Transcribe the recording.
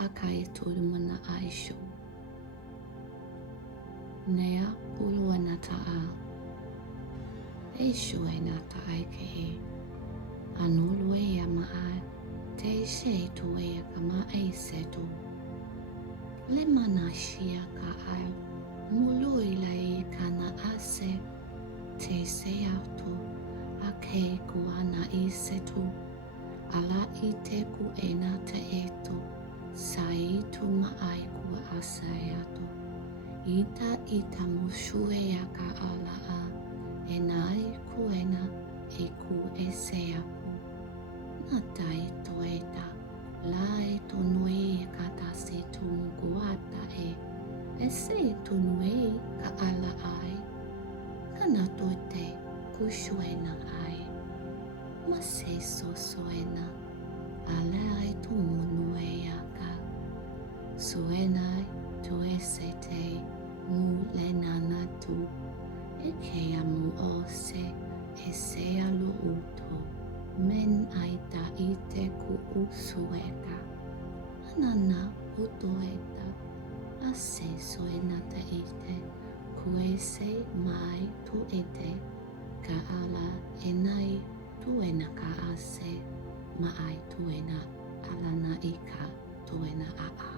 hakai tulumana aisho. Nea puluana ta'a. Eisho e na ta'a ke e. Anulu e ma'a te se tu e kama e se tu. Le mana shia ka ai. Mului la e kana ase. Te se auto. A ke kuana I se tu. Ala I te ku e na te eto. Sai tu ma'ai ku asayato. Ita mushue ya ka ala a. E nai ku e na e ku e se aku. Na tai to e ta. La e to nui e ka tasi tu muguata e. E se tu nui ka ala ai. Kana to te kushue na ai. Ma se so e na. Ala ai tu munu e ya ka. Suenai tu e se te mu le nana tu. E ke amu o se e se alu uto. Men ai ta I te ku usueka. Anana uto e ta. A se soena ta I te. Ku e se mai tu e te. Ka ala e nai tu e na ka a se. Ma ai tu e na ala na I ka tu e na a a.